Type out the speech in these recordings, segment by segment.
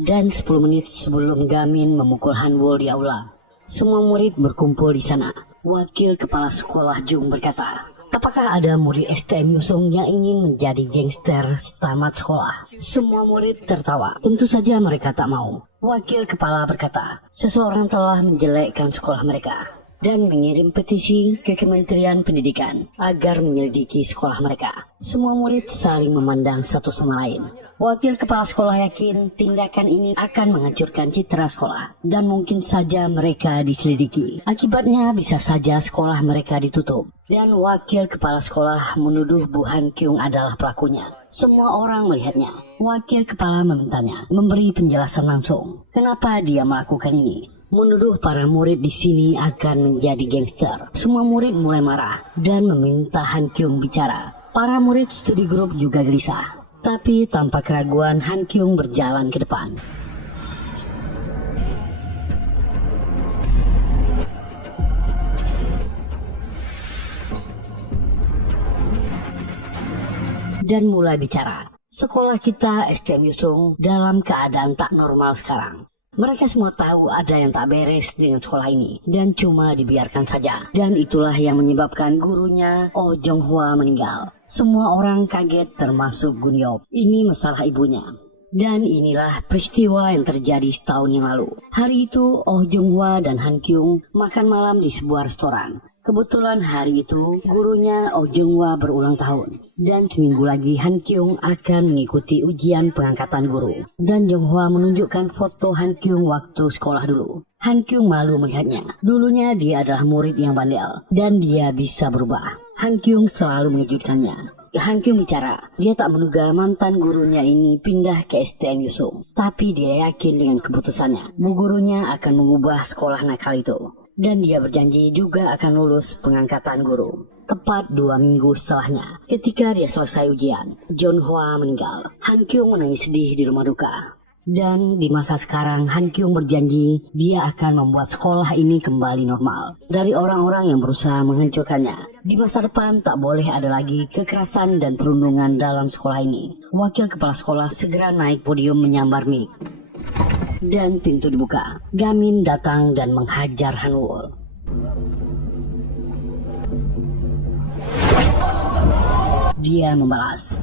Dan 10 menit sebelum Gamin memukul Hanwol di aula, semua murid berkumpul di sana. Wakil kepala sekolah Jung berkata, apakah ada murid STM Yusung yang ingin menjadi gangster setamat sekolah? Semua murid tertawa. Tentu saja mereka tak mau. Wakil kepala berkata, seseorang telah menjelekkan sekolah mereka dan mengirim petisi ke Kementerian Pendidikan agar menyelidiki sekolah mereka. Semua murid saling memandang satu sama lain. Wakil kepala sekolah yakin tindakan ini akan menghancurkan citra sekolah dan mungkin saja mereka diselidiki. Akibatnya bisa saja sekolah mereka ditutup. Dan wakil kepala sekolah menuduh Bu Han Kyung adalah pelakunya. Semua orang melihatnya. Wakil kepala memintanya memberi penjelasan langsung. Kenapa dia melakukan ini? Menuduh para murid di sini akan menjadi gangster. Semua murid mulai marah dan meminta Han Kyung bicara. Para murid studi grup juga gelisah. Tapi tanpa keraguan Han Kyung berjalan ke depan. Dan mulai bicara. Sekolah kita STM Yusung dalam keadaan tak normal sekarang. Mereka semua tahu ada yang tak beres dengan sekolah ini dan cuma dibiarkan saja. Dan itulah yang menyebabkan gurunya Oh Jong Hwa meninggal. Semua orang kaget termasuk Gunyop. Ini masalah ibunya. Dan inilah peristiwa yang terjadi setahun yang lalu. Hari itu Oh Jong Hwa dan Han Kyung makan malam di sebuah restoran. Kebetulan hari itu gurunya Oh Jong Hwa berulang tahun. Dan seminggu lagi Han Kyung akan mengikuti ujian pengangkatan guru. Dan Jong Hwa menunjukkan foto Han Kyung waktu sekolah dulu. Han Kyung malu melihatnya. Dulunya dia adalah murid yang bandel. Dan dia bisa berubah. Han Kyung selalu mengejutkannya. Han Kyung bicara, dia tak menduga mantan gurunya ini pindah ke STM Yusung. Tapi dia yakin dengan keputusannya. Bu gurunya akan mengubah sekolah nakal itu. Dan dia berjanji juga akan lulus pengangkatan guru. Tepat 2 minggu setelahnya, ketika dia selesai ujian, Jong Hwa meninggal. Han Kyung menangis sedih di rumah duka. Dan di masa sekarang, Han Kyung berjanji dia akan membuat sekolah ini kembali normal. Dari orang-orang yang berusaha menghancurkannya. Di masa depan tak boleh ada lagi kekerasan dan perundungan dalam sekolah ini. Wakil kepala sekolah segera naik podium menyambar mic. Dan pintu dibuka. Gamin datang dan menghajar Hanwol. Dia membalas.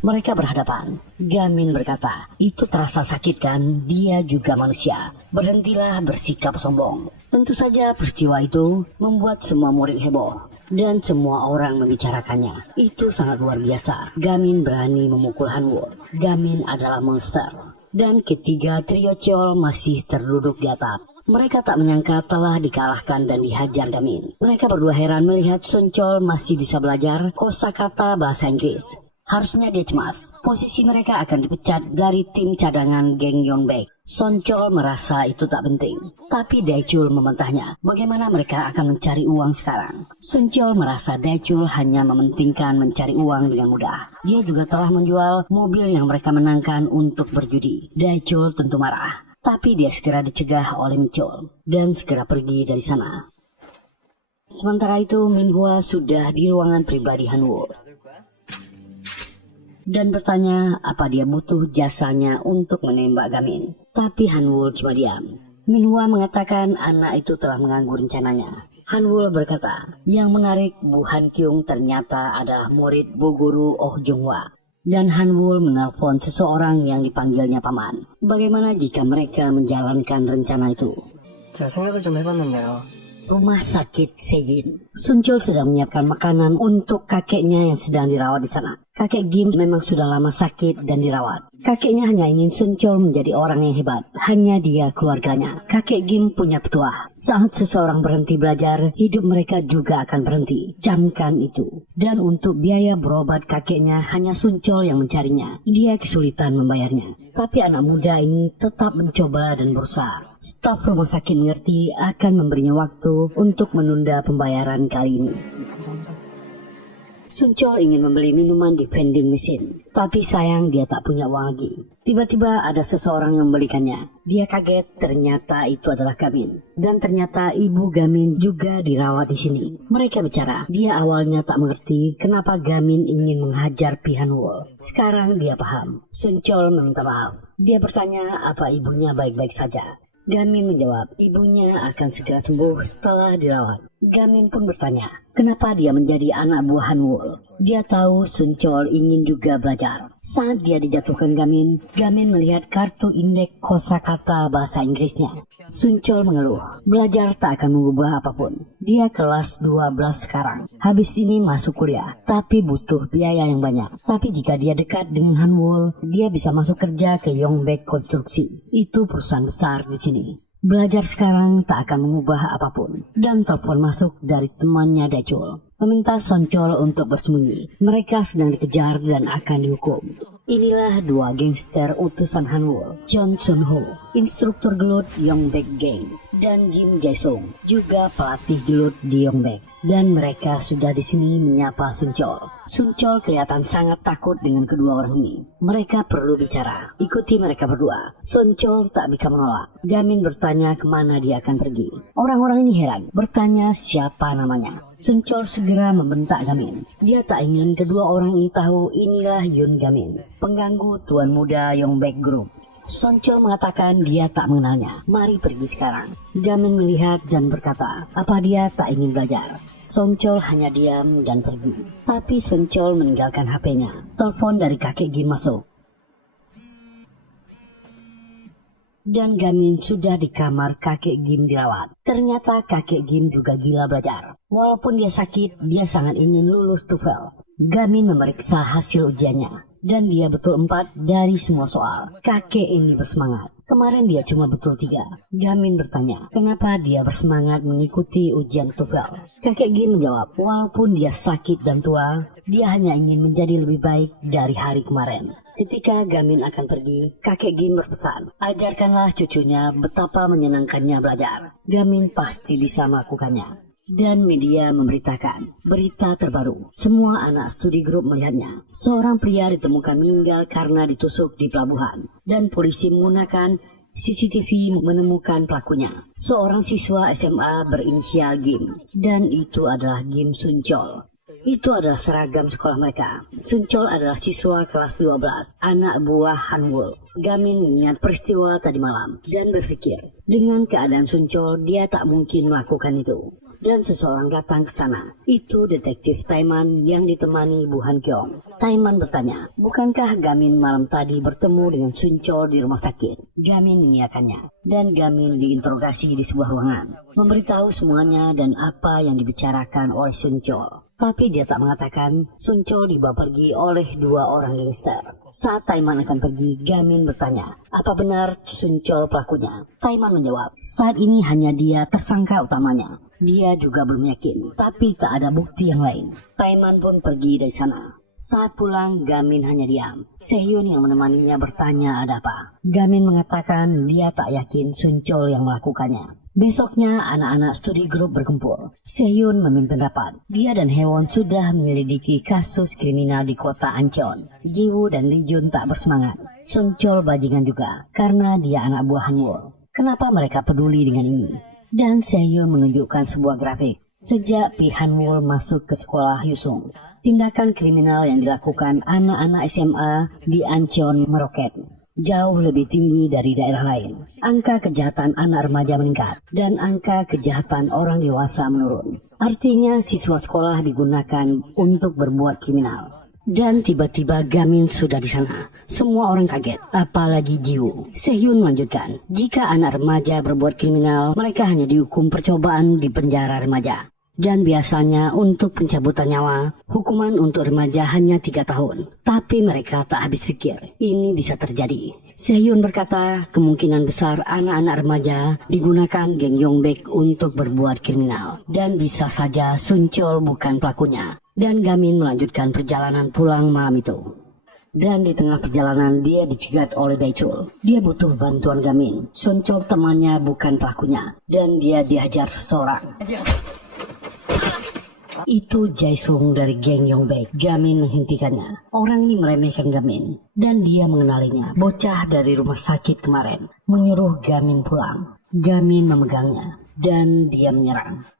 Mereka berhadapan. Gamin berkata, itu terasa sakit kan? Dia juga manusia. Berhentilah bersikap sombong. Tentu saja peristiwa itu membuat semua murid heboh. Dan semua orang membicarakannya. Itu sangat luar biasa. Gamin berani memukul Hanwol. Gamin adalah monster. Dan ketiga trio Cheol masih terduduk di atap. Mereka tak menyangka telah dikalahkan dan dihajar Gamin. Mereka berdua heran melihat Sun Cheol masih bisa belajar kosakata bahasa Inggris. Harusnya dia cemas. Posisi mereka akan dipecat dari tim cadangan geng Yonbaek. Sun Cheol merasa itu tak penting. Tapi Daechul membantahnya. Bagaimana mereka akan mencari uang sekarang? Sun Cheol merasa Daechul hanya mementingkan mencari uang dengan mudah. Dia juga telah menjual mobil yang mereka menangkan untuk berjudi. Daechul tentu marah. Tapi dia segera dicegah oleh Michol. Dan segera pergi dari sana. Sementara itu Minhwa sudah di ruangan pribadi Hanwol. Dan bertanya apa dia butuh jasanya untuk menembak Gamin. Tapi Hanwol cuma diam. Minhwa mengatakan anak itu telah mengganggu rencananya. Hanwol berkata, yang menarik Bu Han Kyung ternyata adalah murid Bu Guru Oh Jong Hwa. Dan Hanwol menelpon seseorang yang dipanggilnya paman. Bagaimana jika mereka menjalankan rencana itu? 제가 생각을 좀 해봤는데요. Rumah sakit Sejin. Sun Cheol sedang menyiapkan makanan untuk kakeknya yang sedang dirawat di sana. Kakek Gim memang sudah lama sakit dan dirawat. Kakeknya hanya ingin Sun Cheol menjadi orang yang hebat. Hanya dia keluarganya. Kakek Gim punya petuah. Saat seseorang berhenti belajar, hidup mereka juga akan berhenti. Camkan itu. Dan untuk biaya berobat kakeknya, hanya Sun Cheol yang mencarinya. Dia kesulitan membayarnya. Tapi anak muda ini tetap mencoba dan berusaha. Staf rumah sakit mengerti akan memberinya waktu untuk menunda pembayaran kali ini. Suncol ingin membeli minuman di vending mesin, tapi sayang dia tak punya uang lagi. Tiba-tiba ada seseorang yang membelikannya. Dia kaget, ternyata itu adalah Gamin. Dan ternyata ibu Gamin juga dirawat di sini. Mereka bicara, dia awalnya tak mengerti kenapa Gamin ingin menghajar Pihanwol. Sekarang dia paham. Suncol meminta maaf. Dia bertanya apa ibunya baik-baik saja. Gamin menjawab, ibunya akan segera sembuh setelah dirawat. Gamin pun bertanya, kenapa dia menjadi anak buah Hanwol? Dia tahu Suncol ingin juga belajar. Saat dia dijatuhkan Gamin melihat kartu indeks kosakata bahasa Inggrisnya. Suncol mengeluh, belajar tak akan mengubah apapun. Dia kelas 12 sekarang. Habis ini masuk kuliah, tapi butuh biaya yang banyak. Tapi jika dia dekat dengan Hanwol, dia bisa masuk kerja ke Yongbek Konstruksi. Itu perusahaan besar di sini. Belajar sekarang tak akan mengubah apapun. Dan telepon masuk dari temannya Daechul, meminta Suncol untuk bersembunyi. Mereka sedang dikejar dan akan dihukum. Inilah dua gangster utusan Hanwol, John Sun-ho, instruktur gelut Yongbek Gang, dan Kim Jae-sung, juga pelatih gelut di Yongbek. Dan mereka sudah di sini menyapa Suncol. Suncol kelihatan sangat takut dengan kedua orang ini. Mereka perlu bicara. Ikuti mereka berdua. Suncol tak bisa menolak. Gamin bertanya kemana dia akan pergi. Orang-orang ini heran, bertanya siapa namanya. Suncol segera membentak Gamin. Dia tak ingin kedua orang ini tahu inilah Yun Gamin, pengganggu tuan muda Yongbek Group. Suncol mengatakan dia tak mengenalnya. Mari pergi sekarang. Gamin melihat dan berkata, apa dia tak ingin belajar? Suncol hanya diam dan pergi. Tapi Suncol meninggalkan HP-nya. Telepon dari kakek Kim masuk. Dan Gamin sudah di kamar kakek Kim dirawat. Ternyata kakek Kim juga gila belajar. Walaupun dia sakit, dia sangat ingin lulus TOEFL. Gamin memeriksa hasil ujiannya. Dan dia betul 4 dari semua soal. Kakek ini bersemangat. Kemarin dia cuma betul 3. Gamin bertanya, kenapa dia bersemangat mengikuti ujian TOEFL? Kakek Kim menjawab, walaupun dia sakit dan tua, dia hanya ingin menjadi lebih baik dari hari kemarin. Ketika Gamin akan pergi, kakek Kim berpesan, ajarkanlah cucunya betapa menyenangkannya belajar. Gamin pasti bisa melakukannya. Dan media memberitakan berita terbaru. Semua anak studi grup melihatnya. Seorang pria ditemukan meninggal karena ditusuk di pelabuhan. Dan polisi menggunakan CCTV menemukan pelakunya. Seorang siswa SMA berinisial Kim. Dan itu adalah Kim Suncol. Itu adalah seragam sekolah mereka. Suncol adalah siswa kelas 12, anak buah Hanwol. Gamin mengingat peristiwa tadi malam dan berpikir, dengan keadaan Suncol dia tak mungkin melakukan itu. Dan seseorang datang ke sana. Itu detektif Taiman yang ditemani Bu Han Kyong. Taiman bertanya, bukankah Gamin malam tadi bertemu dengan Suncol di rumah sakit? Gamin mengiyakannya. Dan Gamin diinterogasi di sebuah ruangan, memberitahu semuanya dan apa yang dibicarakan oleh Suncol. Tapi dia tak mengatakan Suncol dibawa pergi oleh 2 orang gangster. Saat Taiman akan pergi, Gamin bertanya, apa benar Suncol pelakunya? Taiman menjawab, saat ini hanya dia tersangka utamanya. Dia juga belum yakin, tapi tak ada bukti yang lain. Taiman pun pergi dari sana. Saat pulang, Gamin hanya diam. Sehyun yang menemaninya bertanya ada apa. Gamin mengatakan dia tak yakin Suncol yang melakukannya. Besoknya, anak-anak studi grup berkumpul. Sehyun memimpin rapat. Dia dan Hewon sudah menyelidiki kasus kriminal di kota Ancheon. Jiwoo dan Lee Jun tak bersemangat. Suncol bajingan juga, karena dia anak buah Hanwol. Kenapa mereka peduli dengan ini? Dan Sehyun menunjukkan sebuah grafik. Sejak Pi Hanwol masuk ke sekolah Yusung, tindakan kriminal yang dilakukan anak-anak SMA di Ancheon meroket. Jauh lebih tinggi dari daerah lain. Angka kejahatan anak remaja meningkat dan angka kejahatan orang dewasa menurun. Artinya siswa sekolah digunakan untuk berbuat kriminal. Dan tiba-tiba Gamin sudah di sana. Semua orang kaget, apalagi Jiwoo. Sehyun melanjutkan, jika anak remaja berbuat kriminal, mereka hanya dihukum percobaan di penjara remaja. Dan biasanya untuk pencabutan nyawa, hukuman untuk remaja hanya 3 tahun. Tapi mereka tak habis pikir, ini bisa terjadi. Sehyun berkata, kemungkinan besar anak-anak remaja digunakan geng Yongbek untuk berbuat kriminal. Dan bisa saja Suncol bukan pelakunya. Dan Gamin melanjutkan perjalanan pulang malam itu. Dan di tengah perjalanan dia dicegat oleh Daechul. Dia butuh bantuan Gamin. Suncol temannya bukan pelakunya. Dan dia dihajar seseorang. Itu Jae-sung dari geng Yongbek. Gamin menghentikannya. Orang ini meremehkan Gamin. Dan dia mengenalinya. Bocah dari rumah sakit kemarin. Menyuruh Gamin pulang. Gamin memegangnya. Dan dia menyerang.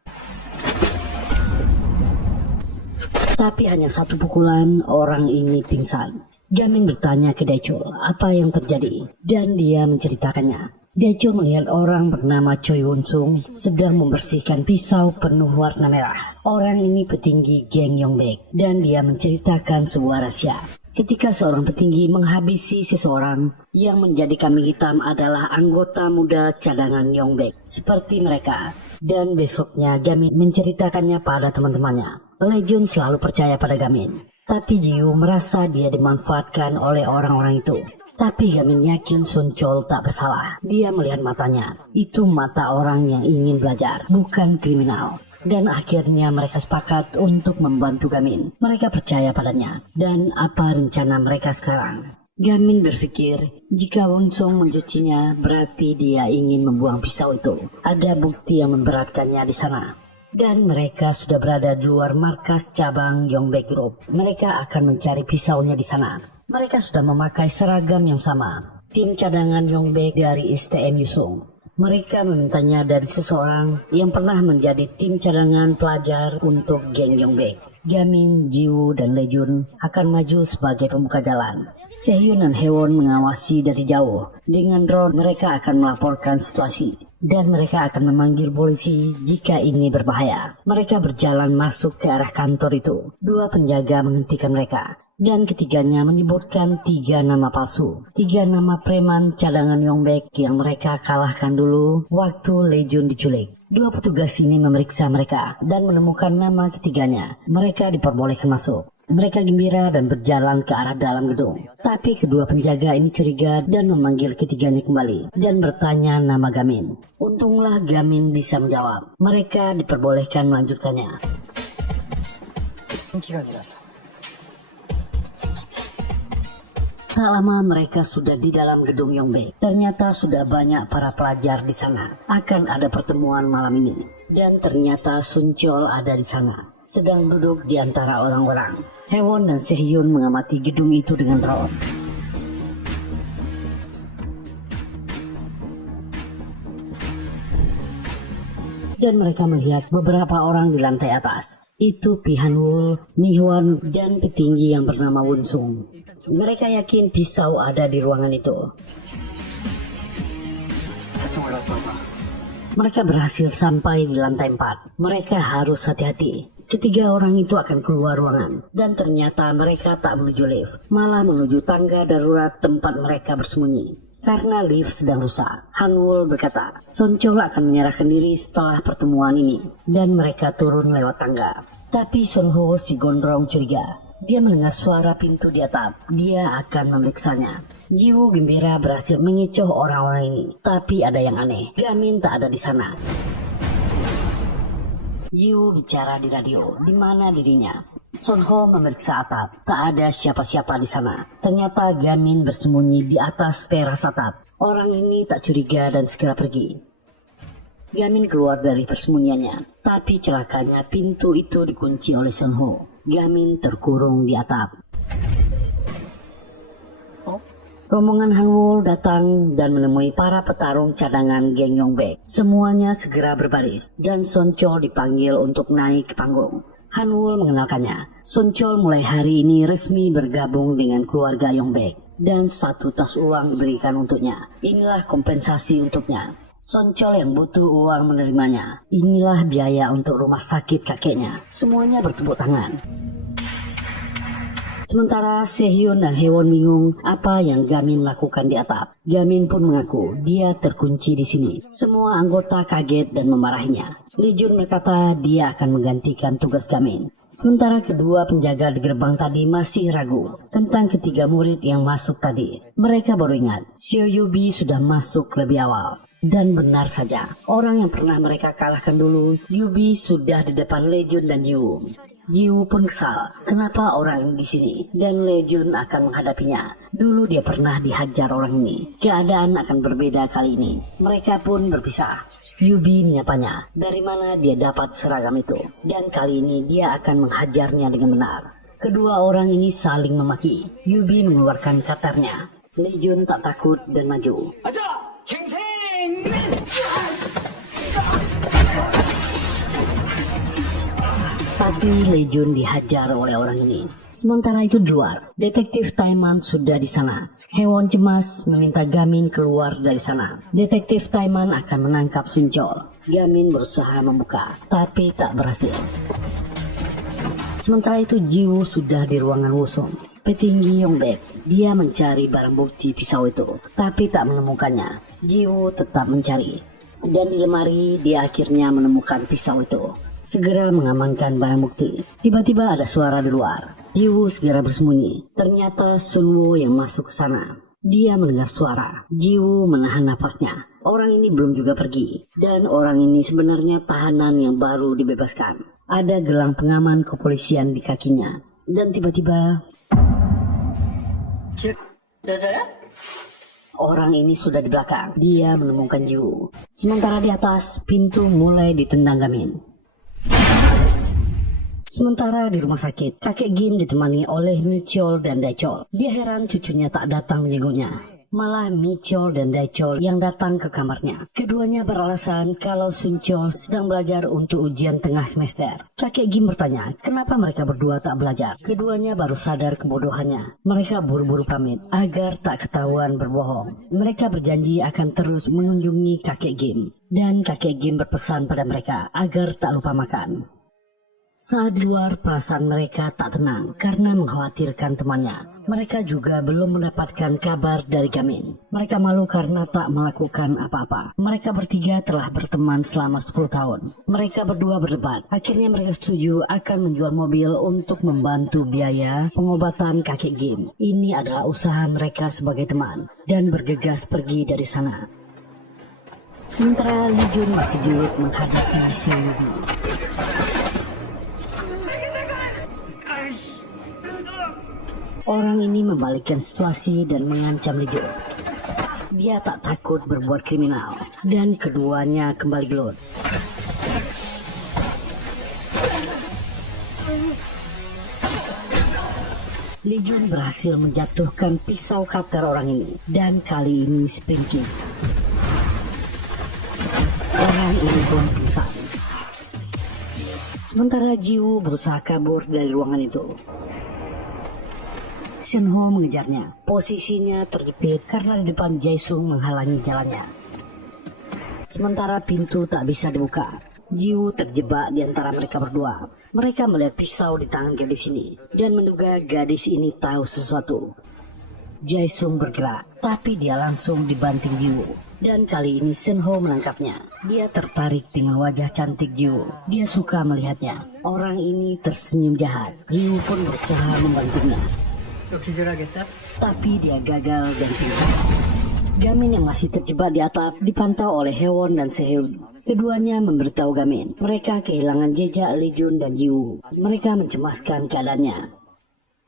Tapi hanya satu pukulan, orang ini pingsan. Gamin bertanya ke Daechul apa yang terjadi. Dan dia menceritakannya. Daechul melihat orang bernama Choi Won-sung sedang membersihkan pisau penuh warna merah. Orang ini petinggi geng Yongbek dan dia menceritakan sebuah rahasia. Ketika seorang petinggi menghabisi seseorang, yang menjadi kambing hitam adalah anggota muda cadangan Yongbek seperti mereka. Dan besoknya Gamin menceritakannya pada teman-temannya. Lejun selalu percaya pada Gamin. Tapi Jiwoo merasa dia dimanfaatkan oleh orang-orang itu. Tapi Gamin yakin Sun Chol tak bersalah. Dia melihat matanya. Itu mata orang yang ingin belajar, bukan kriminal. Dan akhirnya mereka sepakat untuk membantu Gamin. Mereka percaya padanya. Dan apa rencana mereka sekarang? Gamin berpikir, jika Won-sung mencucinya, berarti dia ingin membuang pisau itu. Ada bukti yang memberatkannya di sana. Dan mereka sudah berada di luar markas cabang Yongbek Group. Mereka akan mencari pisaunya di sana. Mereka sudah memakai seragam yang sama. Tim cadangan Yongbek dari STM Yusung. Mereka memintanya dari seseorang yang pernah menjadi tim cadangan pelajar untuk geng Yongbek. Gamin, Jiwoo, dan Lejun akan maju sebagai pembuka jalan. Sehyun dan Hewon mengawasi dari jauh. Dengan drone mereka akan melaporkan situasi. Dan mereka akan memanggil polisi jika ini berbahaya. Mereka berjalan masuk ke arah kantor itu. Dua penjaga menghentikan mereka. Dan ketiganya menyebutkan 3 nama palsu. 3 nama preman cadangan Yongbek yang mereka kalahkan dulu waktu Lejun diculik. Dua petugas ini memeriksa mereka dan menemukan nama ketiganya. Mereka diperbolehkan masuk. Mereka gembira dan berjalan ke arah dalam gedung. Tapi kedua penjaga ini curiga dan memanggil ketiganya kembali dan bertanya nama Gamin. Untunglah Gamin bisa menjawab. Mereka diperbolehkan melanjutkannya. Tak lama mereka sudah di dalam gedung Yongbek. Ternyata sudah banyak para pelajar di sana. Akan ada pertemuan malam ini. Dan ternyata Sun Chol ada di sana. Sedang duduk di antara orang-orang. Hewon dan Sehyun mengamati gedung itu dengan drone. Dan mereka melihat beberapa orang di lantai atas. Itu Pi Han-wul, Mi-hwan, dan petinggi yang bernama Won-sung. Mereka yakin pisau ada di ruangan itu. Mereka berhasil sampai di lantai 4. Mereka harus hati-hati. Ketiga orang itu akan keluar ruangan. Dan ternyata mereka tak menuju lift. Malah menuju tangga darurat tempat mereka bersembunyi. Karena lift sedang rusak. Han-wul berkata, Sun Chol akan menyerahkan diri setelah pertemuan ini. Dan mereka turun lewat tangga. Tapi Sun Ho si gondrong curiga. Dia mendengar suara pintu di atap. Dia akan memeriksanya. Jiwoo gembira berhasil mengecoh orang-orang ini. Tapi ada yang aneh. Gamin tak ada di sana. Jiwoo bicara di radio. Di mana dirinya? Sun Ho memeriksa atap. Tak ada siapa-siapa di sana. Ternyata Gamin bersembunyi di atas teras atap. Orang ini tak curiga dan segera pergi. Gamin keluar dari persembunyiannya. Tapi celakanya pintu itu dikunci oleh Sun Ho. Gamin terkurung di atap. Rombongan Han-wul datang dan menemui para petarung cadangan geng Yongbek. Semuanya segera berbaris dan Sun Chol dipanggil untuk naik ke panggung. Han-wul mengenalkannya. Sun Chol mulai hari ini resmi bergabung dengan keluarga Yongbek dan 1 tas uang diberikan untuknya. Inilah kompensasi untuknya. Sun Chol yang butuh uang menerimanya. Inilah biaya untuk rumah sakit kakeknya. Semuanya bertepuk tangan. Sementara Sehyun dan Hewon bingung apa yang Gamin lakukan di atap. Gamin pun mengaku dia terkunci di sini. Semua anggota kaget dan memarahinya. Lee Jun berkata dia akan menggantikan tugas Gamin. Sementara kedua penjaga di gerbang tadi masih ragu tentang ketiga murid yang masuk tadi. Mereka baru ingat Seo Yubi sudah masuk lebih awal. Dan benar saja, orang yang pernah mereka kalahkan dulu, Yubi sudah di depan Lee Jun dan Jiwoo. Jiwoo pun kesal, kenapa orang di sini, dan Lejun akan menghadapinya. Dulu dia pernah dihajar orang ini, keadaan akan berbeda kali ini. Mereka pun berpisah. Yubi menyapanya, dari mana dia dapat seragam itu, dan kali ini dia akan menghajarnya dengan benar. Kedua orang ini saling memaki. Yubi mengeluarkan katarnya. Lejun tak takut dan maju. Tapi Lejun dihajar oleh orang ini. Sementara itu di luar, detektif Taiman sudah di sana. Hewon cemas meminta Gamin keluar dari sana. Detektif Taiman akan menangkap Sunchol. Gamin berusaha membuka, tapi tak berhasil. Sementara itu Jiwoo sudah di ruangan Wusong. Petinggi Yongbek, dia mencari barang bukti pisau itu, tapi tak menemukannya. Jiwoo tetap mencari. Dan di lemari dia akhirnya menemukan pisau itu. Segera mengamankan barang bukti. Tiba-tiba ada suara di luar. Jiwoo segera bersembunyi. Ternyata Sunwoo yang masuk ke sana. Dia mendengar suara. Jiwoo menahan napasnya. Orang ini belum juga pergi. Dan orang ini sebenarnya tahanan yang baru dibebaskan. Ada gelang pengaman kepolisian di kakinya. Dan tiba-tiba orang ini sudah di belakang. Dia menemukan Jiwoo. Sementara di atas, pintu mulai ditendang Gamin. Sementara di rumah sakit, kakek Gim ditemani oleh Michol dan Daechol. Dia heran cucunya tak datang menyeguknya. Malah Michol dan Daechol yang datang ke kamarnya. Keduanya beralasan kalau Sunchol sedang belajar untuk ujian tengah semester. Kakek Gim bertanya, kenapa mereka berdua tak belajar? Keduanya baru sadar kebodohannya. Mereka buru-buru pamit agar tak ketahuan berbohong. Mereka berjanji akan terus mengunjungi kakek Gim. Dan kakek Gim berpesan pada mereka agar tak lupa makan. Saat di luar, perasaan mereka tak tenang karena mengkhawatirkan temannya. Mereka juga belum mendapatkan kabar dari Gamin. Mereka malu karena tak melakukan apa-apa. Mereka bertiga telah berteman selama 10 tahun. Mereka berdua berdebat. Akhirnya mereka setuju akan menjual mobil untuk membantu biaya pengobatan kakek Gim. Ini adalah usaha mereka sebagai teman dan bergegas pergi dari sana. Sementara Lee Jun masih gilut menghadapi Seo Yubi. Orang ini membalikkan situasi dan mengancam Lee Jun. Dia tak takut berbuat kriminal dan keduanya kembali gelut. Lee Jun berhasil menjatuhkan pisau cutter orang ini dan kali ini spin kick. Orang ini pun pingsan. Sementara Jiwoo berusaha kabur dari ruangan itu. Shenho mengejarnya. Posisinya terjepit karena di depan Jae-sung menghalangi jalannya. Sementara pintu tak bisa dibuka. Jiwoo terjebak di antara mereka berdua. Mereka melihat pisau di tangan gadis ini dan menduga gadis ini tahu sesuatu. Jae-sung bergerak, tapi dia langsung dibanting Jiwoo. Dan kali ini Shenho menangkapnya. Dia tertarik dengan wajah cantik Jiwoo. Dia suka melihatnya. Orang ini tersenyum jahat. Jiwoo pun berusaha membantunya. Tapi dia gagal dan pingsan. Gamin yang masih terjebak di atap dipantau oleh Hewon dan Seheun. Keduanya memberitahu Gamin mereka kehilangan jejak Lee Jun dan Jiwoo. Mereka mencemaskan keadaannya.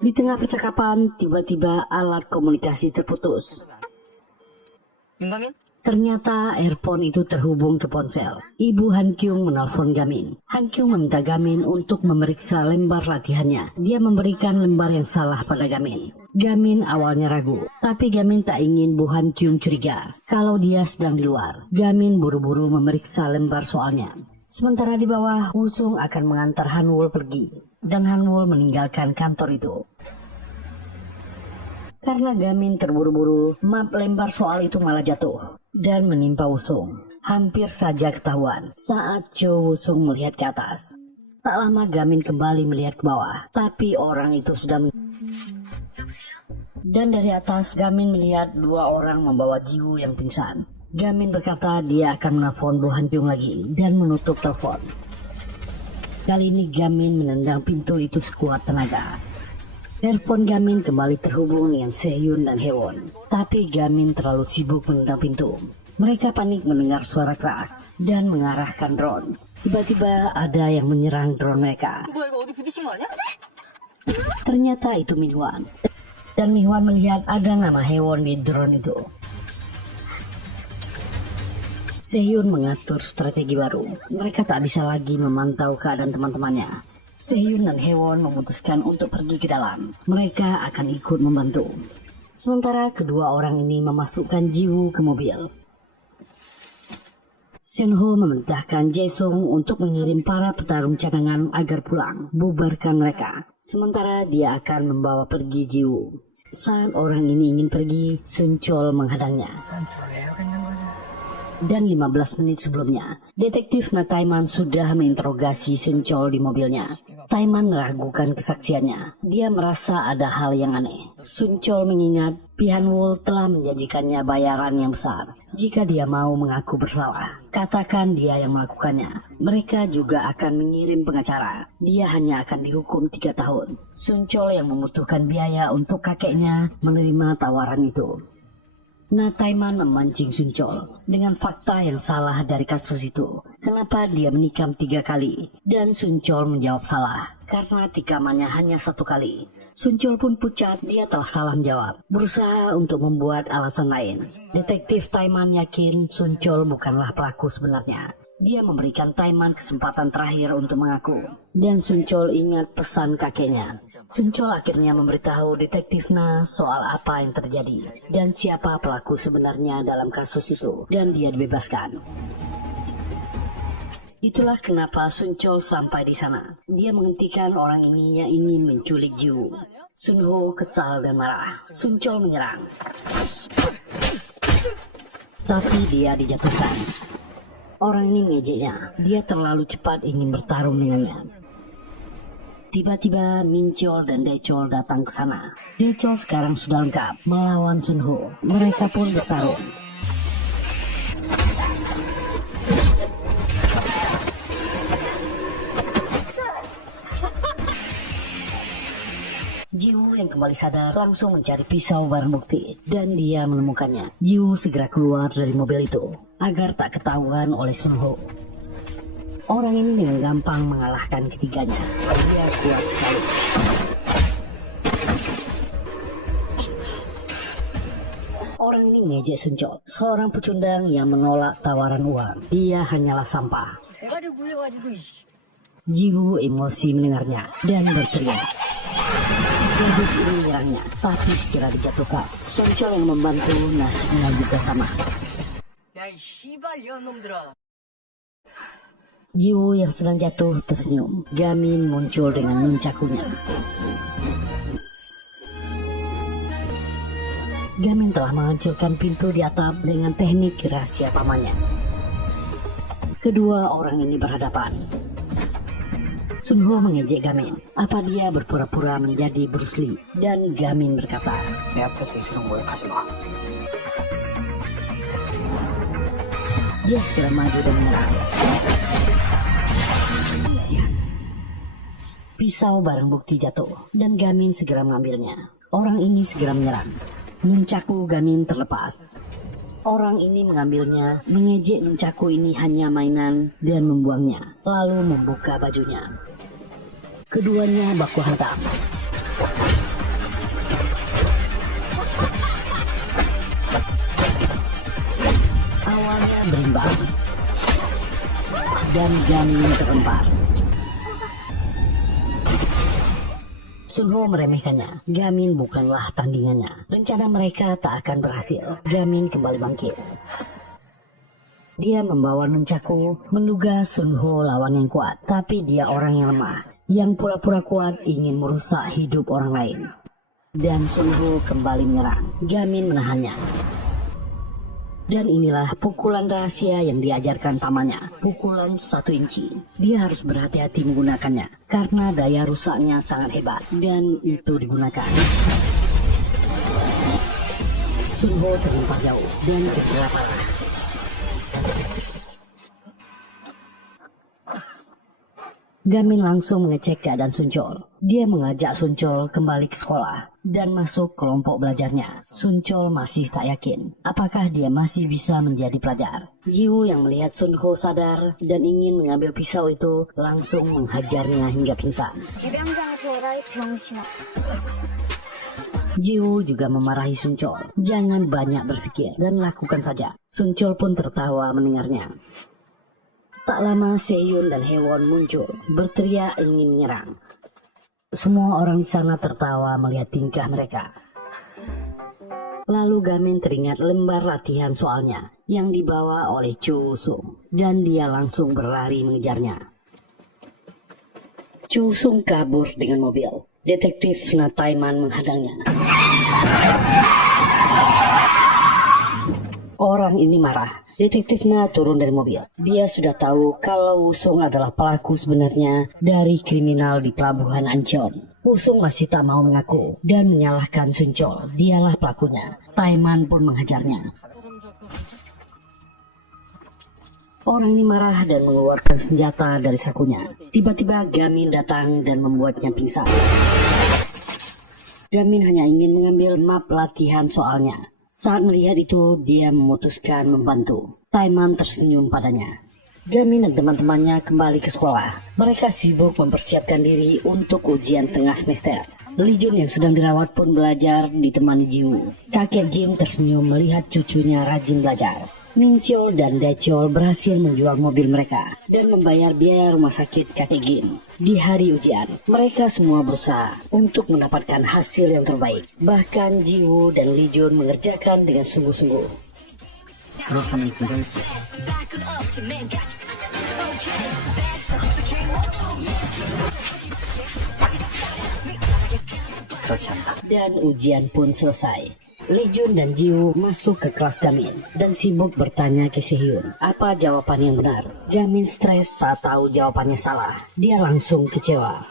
Di tengah percakapan, tiba-tiba alat komunikasi terputus. Ternyata earphone itu terhubung ke ponsel. Ibu Han Kyung menelpon Gamin. Han Kyung meminta Gamin untuk memeriksa lembar latihannya. Dia memberikan lembar yang salah pada Gamin. Gamin awalnya ragu, tapi Gamin tak ingin Bu Han Kyung curiga kalau dia sedang di luar. Gamin buru-buru memeriksa lembar soalnya. Sementara di bawah, Wusung akan mengantar Hanwol pergi, dan Hanwol meninggalkan kantor itu. Karena Gamin terburu-buru, map lembar soal itu malah jatuh dan menimpa Wusung. Hampir saja ketahuan saat Cho Wusung melihat ke atas. Tak lama Gamin kembali melihat ke bawah, tapi orang itu sudah dan dari atas Gamin melihat dua orang membawa Jiwoo yang pingsan. Gamin berkata dia akan menelpon Bu Han Kyung lagi dan menutup telepon. Kali ini Gamin menendang pintu itu sekuat tenaga. Telepon Gamin kembali terhubung dengan Sehyun dan Hewon. Tapi Gamin terlalu sibuk menendang pintu. Mereka panik mendengar suara keras dan mengarahkan drone. Tiba-tiba ada yang menyerang drone mereka. 뭐야 이거 어디 부딪힌 거 아니야? Ternyata itu Minhwan. Dan Minhwan melihat ada nama Hewon di drone itu. Sehyun mengatur strategi baru. Mereka tak bisa lagi memantau keadaan teman-temannya. Sehyun dan Hewon memutuskan untuk pergi ke dalam. Mereka akan ikut membantu. Sementara kedua orang ini memasukkan Jiwoo ke mobil. Senho memerintahkan Jaesung untuk mengirim para petarung cadangan agar pulang, bubarkan mereka. Sementara dia akan membawa pergi Jiwoo. Saat orang ini ingin pergi, Sun Chol menghadangnya. 난또왜 여기 있는 거냐? Dan 15 menit sebelumnya, detektif Na Taiman sudah menginterogasi Sun Chol di mobilnya. Taiman meragukan kesaksiannya. Dia merasa ada hal yang aneh. Sun Chol mengingat Pihan Wol telah menjanjikannya bayaran yang besar jika dia mau mengaku bersalah. Katakan dia yang melakukannya. Mereka juga akan mengirim pengacara. Dia hanya akan dihukum 3 tahun. Sun Chol yang membutuhkan biaya untuk kakeknya menerima tawaran itu. Na Taiman memancing Sun Chol dengan fakta yang salah dari kasus itu. Kenapa dia menikam 3 kali? Dan Sun Chol menjawab salah karena tikamannya hanya 1 kali. Sun Chol pun pucat, dia telah salah menjawab. Berusaha untuk membuat alasan lain. Detektif Taiman yakin Sun Chol bukanlah pelaku sebenarnya. Dia memberikan Taiman kesempatan terakhir untuk mengaku. Dan Sun Chol ingat pesan kakeknya. Sun Chol akhirnya memberitahu detektif Na soal apa yang terjadi dan siapa pelaku sebenarnya dalam kasus itu. Dan dia dibebaskan. Itulah kenapa Sun Chol sampai di sana. Dia menghentikan orang ini yang ingin menculik Jiwoo. Sun Ho kesal dan marah. Sun Chol menyerang. Tapi dia dijatuhkan. Orang ini mengejeknya. Dia terlalu cepat ingin bertarung dengannya. Tiba-tiba Min Chol dan Dae Chol datang ke sana. Dae Chol sekarang sudah lengkap melawan Sun Ho. Mereka pun bertarung. Jiwoo yang kembali sadar langsung mencari pisau barang bukti dan dia menemukannya. Jiwoo segera keluar dari mobil itu agar tak ketahuan oleh Sun Ho. Orang ini dengan gampang mengalahkan ketiganya. Dia kuat sekali. Orang ini mengejek Sun Chol, seorang pecundang yang menolak tawaran uang. Dia hanyalah sampah. Jiwoo emosi mendengarnya dan berteriak. Gadis ini menyerangnya, tapi segera dijatuhkan. Sun Chol yang membantu nasibnya juga sama. Jiwoo yang sedang jatuh tersenyum. Gamin muncul dengan nunchakunya. Gamin telah menghancurkan pintu di atap dengan teknik rahasia pamannya. Kedua orang ini berhadapan. Sun Ho mengejek Gamin. Apa dia berpura-pura menjadi Bruce Lee? Dan Gamin berkata, 내 앞에서 이처럼 모욕하지 마. dia segera maju dan menyerang. Pisau barang bukti jatuh dan Gamin segera mengambilnya. Orang ini segera menyerang. Nunchaku Gamin terlepas. Orang ini mengambilnya, mengejek nunchaku ini hanya mainan dan membuangnya, lalu membuka bajunya. Keduanya baku hantam. Awalnya berimbang dan Gamin terlempar. Sun Ho meremehkannya. Gamin bukanlah tandingannya. Rencana mereka tak akan berhasil. Gamin kembali bangkit. Dia membawa nunchaku, menduga Sun Ho lawan yang kuat. Tapi dia orang yang lemah, yang pura-pura kuat ingin merusak hidup orang lain. Dan Sun Ho kembali menyerang. Gamin menahannya. Dan inilah pukulan rahasia yang diajarkan pamannya. Pukulan 1 inci. Dia harus berhati-hati menggunakannya karena daya rusaknya sangat hebat. Dan itu digunakan. Sun Ho terlempar jauh dan cedera parah. Gamin langsung mengecek keadaan Suncol. Dia mengajak Suncol kembali ke sekolah dan masuk kelompok belajarnya. Suncol masih tak yakin apakah dia masih bisa menjadi pelajar. Jiwoo yang melihat Sunho sadar dan ingin mengambil pisau itu langsung menghajarnya hingga pingsan. 해병장에서 오라이 병신아. Jiwoo juga memarahi Suncol. Jangan banyak berpikir dan lakukan saja. Suncol pun tertawa mendengarnya. Tak lama Sehyun dan Hewon muncul, berteriak ingin menyerang. Semua orang di sana tertawa melihat tingkah mereka. Lalu Gamin teringat lembar latihan soalnya yang dibawa oleh Chu Sung dan dia langsung berlari mengejarnya. Chu Sung kabur dengan mobil. Detektif Na Taiman menghadangnya. Orang ini marah. Detektif Na turun dari mobil. Dia sudah tahu kalau Wusung adalah pelaku sebenarnya dari kriminal di pelabuhan Ancheon. Wusung masih tak mau mengaku dan menyalahkan Suncol. Dialah pelakunya. Taiman pun menghajarnya. Orang ini marah dan mengeluarkan senjata dari sakunya. Tiba-tiba Gamin datang dan membuatnya pingsan. Gamin hanya ingin mengambil map latihan soalnya. Saat melihat itu, dia memutuskan membantu. Taiman tersenyum padanya. Gamin dan teman-temannya kembali ke sekolah. Mereka sibuk mempersiapkan diri untuk ujian tengah semester. Lee Jun yang sedang dirawat pun belajar ditemani Jiwoo. Kakek Kim tersenyum melihat cucunya rajin belajar. Minchol dan Dachol berhasil menjual mobil mereka dan membayar biaya rumah sakit kakek Kim. Di hari ujian, mereka semua berusaha untuk mendapatkan hasil yang terbaik. Bahkan Jiwoo dan Lee Jun mengerjakan dengan sungguh-sungguh. 그렇다면 공부할게. 그렇지 않다. Dan ujian pun selesai. Lee Jun dan Jiwoo masuk ke kelas Gamin dan sibuk bertanya ke Sehyun apa jawaban yang benar. Gamin stres saat tahu jawabannya salah. Dia langsung kecewa.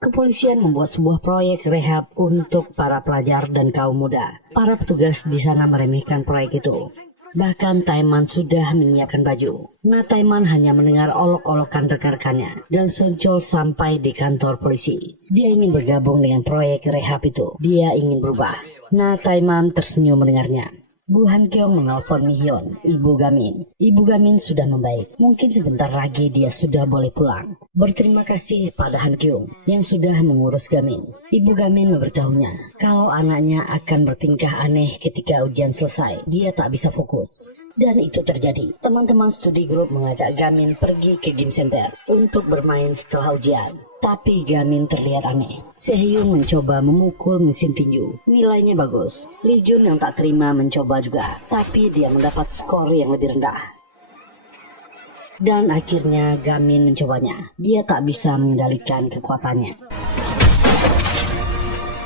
Kepolisian membuat sebuah proyek rehab untuk para pelajar dan kaum muda. Para petugas di sana meremehkan proyek itu. Bahkan Taiman sudah menyiapkan baju. Nah, Taiman hanya mendengar olok-olokan rekan-rekannya dan Suncol sampai di kantor polisi. Dia ingin bergabung dengan proyek rehab itu. Dia ingin berubah. Nah, Taiman tersenyum mendengarnya. Bu Han Kyung menelpon Mi Hyun, ibu Gamin. Ibu Gamin sudah membaik. Mungkin sebentar lagi dia sudah boleh pulang. Berterima kasih pada Han Kyung yang sudah mengurus Gamin. Ibu Gamin memberitahunya kalau anaknya akan bertingkah aneh ketika ujian selesai. Dia tak bisa fokus. Dan itu terjadi. Teman-teman studi grup mengajak Gamin pergi ke game center untuk bermain setelah ujian. Tapi Gamin terlihat aneh. Sehyun mencoba memukul mesin tinju. Nilainya bagus. Lee Jun yang tak terima mencoba juga. Tapi dia mendapat skor yang lebih rendah. Dan akhirnya Gamin mencobanya. Dia tak bisa mengendalikan kekuatannya.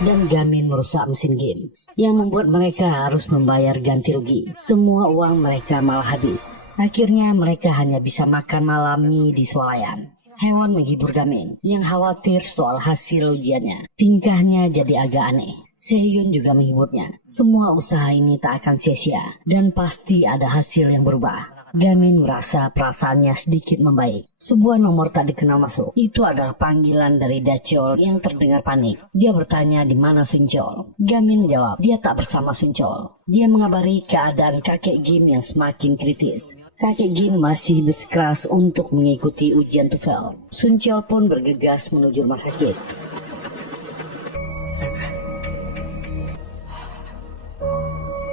Dan Gamin merusak mesin game yang membuat mereka harus membayar ganti rugi. Semua uang mereka malah habis. Akhirnya mereka hanya bisa makan malam mie di swalayan. Hewon menghibur Gamin yang khawatir soal hasil ujiannya. Tingkahnya jadi agak aneh. Sehyun juga menghiburnya. Semua usaha ini tak akan sia-sia dan pasti ada hasil yang berubah. Gamin merasa perasaannya sedikit membaik. Sebuah nomor tak dikenal masuk. Itu adalah panggilan dari Dachol yang terdengar panik. Dia bertanya di mana Suncol. Gamin menjawab dia tak bersama Suncol. Dia mengabari keadaan kakek Kim yang semakin kritis. Kakek Kim masih bersikeras untuk mengikuti ujian TOEFL. Suncol pun bergegas menuju rumah sakit.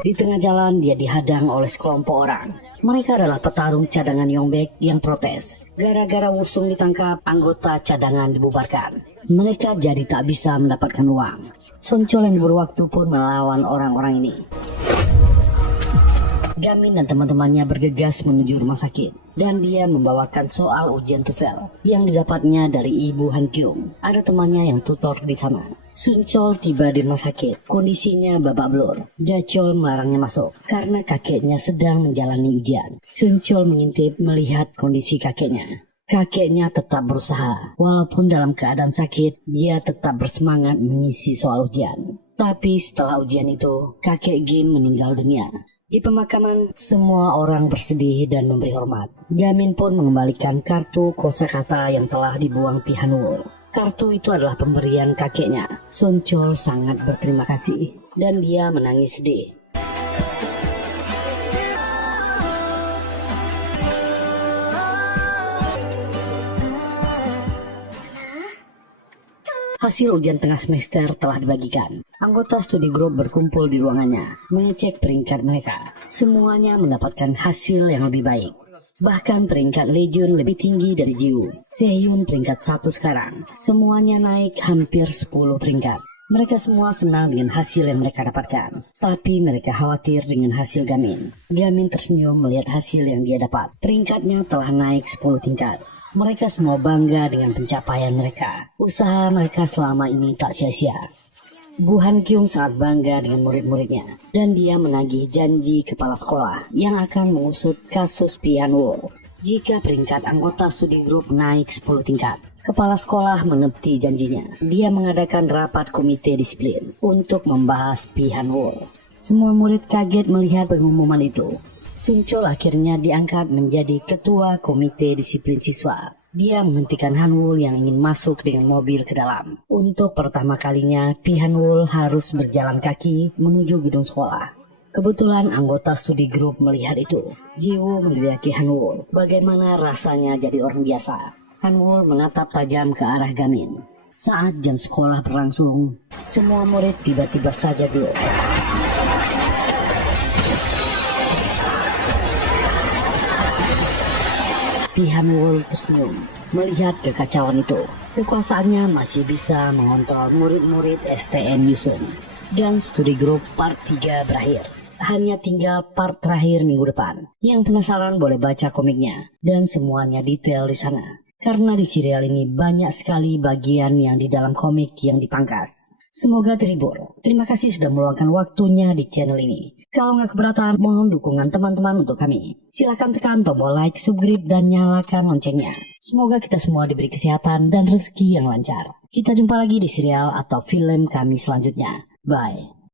Di tengah jalan dia dihadang oleh sekelompok orang. Mereka adalah petarung cadangan Yongbek yang protes. Gara-gara Wusung ditangkap, anggota cadangan dibubarkan. Mereka jadi tak bisa mendapatkan uang. Suncol yang diburu waktu pun melawan orang-orang ini. Gamin dan teman-temannya bergegas menuju rumah sakit dan dia membawakan soal ujian TOEFL yang didapatnya dari ibu Han Kyung. Ada temannya yang tutor di sana. Suncol tiba di rumah sakit. Kondisinya babak belur. Dachol melarangnya masuk karena kakeknya sedang menjalani ujian. Suncol mengintip melihat kondisi kakeknya. Kakeknya tetap berusaha. Walaupun dalam keadaan sakit, dia tetap bersemangat mengisi soal ujian. Tapi setelah ujian itu, kakek Kim meninggal dunia. Di pemakaman, semua orang bersedih dan memberi hormat. Gamin pun mengembalikan kartu kosakata yang telah dibuang Pi Hanwol. Kartu itu adalah pemberian kakeknya. Sun Chol sangat berterima kasih dan dia menangis sedih. Hasil ujian tengah semester telah dibagikan. Anggota studi grup berkumpul di ruangannya, mengecek peringkat mereka. Semuanya mendapatkan hasil yang lebih baik. Bahkan peringkat Lejun lebih tinggi dari Jiwoo. Sehun peringkat 1 sekarang. Semuanya naik hampir 10 peringkat. Mereka semua senang dengan hasil yang mereka dapatkan. Tapi mereka khawatir dengan hasil Gamin. Gamin tersenyum melihat hasil yang dia dapat. Peringkatnya telah naik 10 tingkat. Mereka semua bangga dengan pencapaian mereka. Usaha mereka selama ini tak sia-sia. Bu Han Kyung sangat bangga dengan murid-muridnya. Dan dia menagih janji kepala sekolah yang akan mengusut kasus Pi Hanwol. Jika peringkat anggota studi grup naik 10 tingkat. Kepala sekolah menepati janjinya. Dia mengadakan rapat komite disiplin untuk membahas Pi Hanwol. Semua murid kaget melihat pengumuman itu. Sun Chol akhirnya diangkat menjadi ketua komite disiplin siswa. Dia menghentikan Hanwol yang ingin masuk dengan mobil ke dalam. Untuk pertama kalinya, Pi Hanwol harus berjalan kaki menuju gedung sekolah. Kebetulan anggota studi grup melihat itu. Jiwoo meneriaki Hanwol. Bagaimana rasanya jadi orang biasa? Hanwol menatap tajam ke arah Gamin. Saat jam sekolah berlangsung, semua murid tiba-tiba saja duduk. Pi Hanwol tersenyum melihat kekacauan itu. Kekuasaannya masih bisa mengontrol murid-murid STM Yusung. Dan studi grup part 3 berakhir. Hanya tinggal part terakhir minggu depan. Yang penasaran boleh baca komiknya. Dan semuanya detail di sana. Karena di serial ini banyak sekali bagian yang di dalam komik yang dipangkas. Semoga terhibur. Terima kasih sudah meluangkan waktunya di channel ini. Kalau nggak keberatan, mohon dukungan teman-teman untuk kami. Silahkan tekan tombol like, subscribe, dan nyalakan loncengnya. Semoga kita semua diberi kesehatan dan rezeki yang lancar. Kita jumpa lagi di serial atau film kami selanjutnya. Bye.